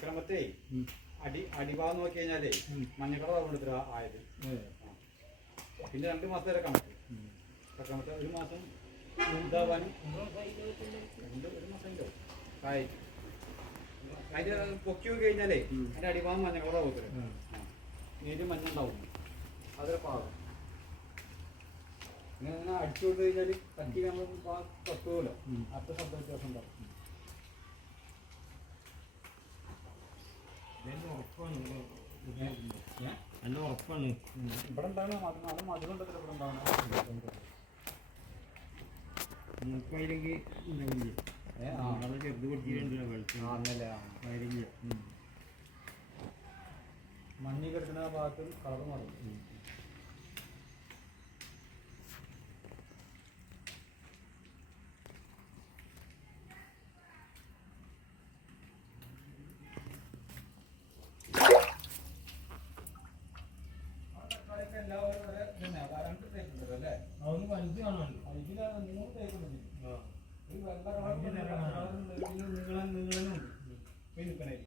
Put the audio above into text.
ചക്രമത്തെ അടിഭാഗം നോക്കി കഴിഞ്ഞാലേ മഞ്ഞക്കളർ കൊണ്ടിത്ര ആയത്. പിന്നെ 2 മാസം വരെ കണക്ക്. ചക്രമത്തെ 1 മാസം ഇതാവാനും 1 മാസം കായ് അതിന്റെ പൊക്കി നോക്കി കഴിഞ്ഞാലേ അതിന്റെ അടിഭാഗം മഞ്ഞക്കളറാ പോകത്തില്ല. നീര് മഞ്ഞ ഉണ്ടാവും. അതൊരു പാകം ഇങ്ങനെ അടിച്ചു കൊടുത്തു കഴിഞ്ഞാൽ കട്ടി നമ്മൾ തട്ടുമല്ലോ. അത്ര ശബ്ദ വ്യത്യാസം ഉണ്ടാവും. നല്ല ഉറപ്പാണ് ഇവിടെ ഉണ്ടാവണം. അത് മധുരണ്ടത്തിൽ ഇവിടെ ഉണ്ടാവണം. ചെറുത് പൊടിച്ചിട്ടുണ്ടല്ലേ മഞ്ഞ് കിടക്കുന്ന ഭാഗത്ത് കളർ മാറും. അതൊന്ന് വലുത് കാണാമല്ലോ. നീളനും